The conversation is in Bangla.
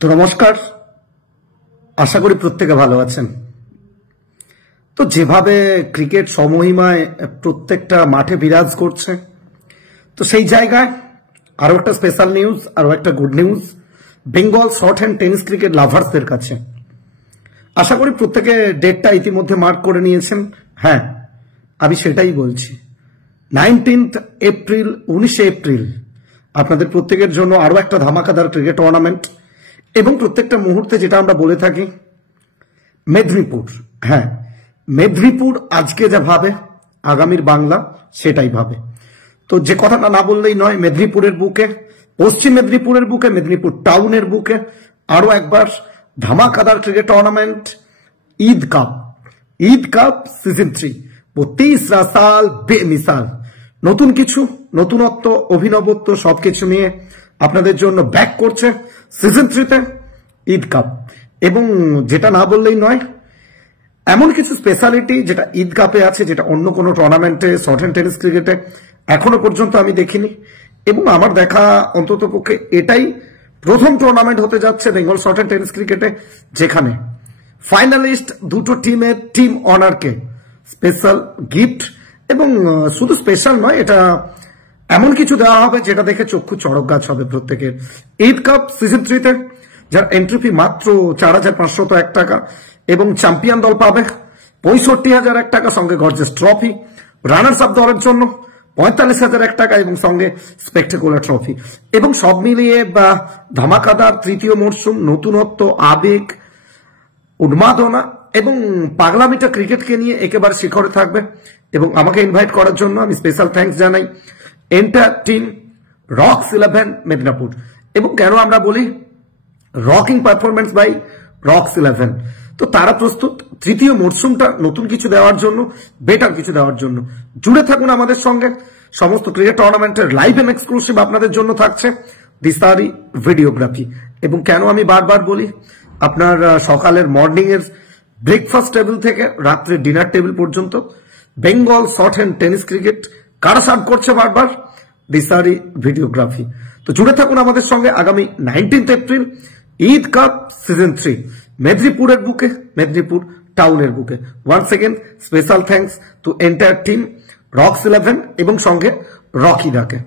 তো নমস্কার, আশা করি প্রত্যেকে ভালো আছেন। তো যেভাবে ক্রিকেট সমহিমায় প্রত্যেকটা মাঠে বিরাজ করছে, তো সেই জায়গায় আরো একটা স্পেশাল নিউজ, আরো একটা good news Bengal short hand tennis cricket লাভার্সদের কাছে। আশা করি প্রত্যেকে ডেটটা ইতিমধ্যে মার্ক করে নিয়েছেন। হ্যাঁ, আমি সেটাই বলছি। 19 এপ্রিল 19 এপ্রিল আপনাদের প্রত্যেকের জন্য আরো একটা ধামাকাদার ক্রিকেট টুর্নামেন্ট, এবং প্রত্যেকটা মুহূর্তে যেটা আমরা বলে থাকি মেদিনীপুর। হ্যাঁ, মেদিনীপুর আজকে যা ভাবে আগামীর বাংলা সেটাই ভাবে। তো যে কথাটা না বললেই নয়, মেদিনীপুরের বুকে, পশ্চিম মেদিনীপুরের বুকে, মেদিনীপুর টাউনের বুকে আরো একবার ধামাকাদার cricket tournament Eid cup season 3। वो तीसरा साल बेमिसाल, নতুন কিছু, নতুনত্ব, অভিনবত্ব সবকিছু নিয়ে আপনাদের জন্য ব্যাক করছে সিজন 3তে ঈদ কাপ। এবং যেটা না বললেই নয়, এমন কিছু স্পেশালিটি যেটা ঈদ কাপে আছে, যেটা অন্য কোনো টুর্নামেন্টে শর্ট হ্যান্ড টেনিস ক্রিকেটে এখনো পর্যন্ত আমি দেখিনি। এবং আমার দেখা অন্তত পক্ষে এটাই প্রথম টুর্নামেন্ট হতে যাচ্ছে বেঙ্গল শর্ট হ্যান্ড টেনিস ক্রিকেটে যেখানে ফাইনালিস্ট দুটো টিমের টিম অনারকে স্পেশাল গিফট, এবং শুধু স্পেশাল নয়, এটা এমন কিছু দেওয়া হবে যেটা দেখে চক্ষু চড়ক গাছ হবে প্রত্যেকের। ঈদ কাপ সিজন 3তে যার এন্ট্রি ফি মাত্র 4,501 টাকা, এবং চ্যাম্পিয়ন দল পাবে 65,001 টাকা, সঙ্গে গর্জেস ট্রফি। রানার্স আপ দলের জন্য 45,001 টাকা এবং সঙ্গে স্পেকটেকুলার ট্রফি। এবং সব মিলিয়ে ধামাকাদার তৃতীয় মরশুম, নতুনত্ব, আবেগ, উন্মাদনা এবং পাগলামিটা ক্রিকেটকে নিয়ে একেবারে শিখরে থাকবে। এবং আমাকে ইনভাইট করার জন্য আমি স্পেশাল থ্যাঙ্কস জানাই এন্টার টিম রক্স 11 মেদিনীপুর। এবং কেন আমরা বলি রকিং পারফরমেন্স বাই রক্স 11, তো তারা প্রস্তুত তৃতীয় মরশুমটা নতুন কিছু দেওয়ার জন্য, বেটার কিছু দেওয়ার জন্য। জুড়ে থাকুন আমাদের সঙ্গে। সমস্ত ক্রিকেট টুর্নামেন্টের লাইভ এন্ড এক্সক্লুসিভ আপনাদের জন্য থাকছে দিশারি ভিডিওগ্রাফি। এবং কেন আমি বারবার বলি, আপনার সকালের মর্নিং এর ব্রেকফাস্ট টেবিল থেকে রাত্রে ডিনার টেবিল পর্যন্ত Bengal short hand tennis cricket কারা সার্ভ করছে বারবার? দিশারি ভিডিওগ্রাফি। তো জুড়ে থাকুন আমাদের সঙ্গে। আগামী 19 এপ্রিল ঈদ কাপ সিজন 3 মেদিনীপুরের বুকে, মেদিনীপুর টাউনের বুকে। Once again special thanks to entire team rocks 11 এবং সঙ্গে রকি দাকে।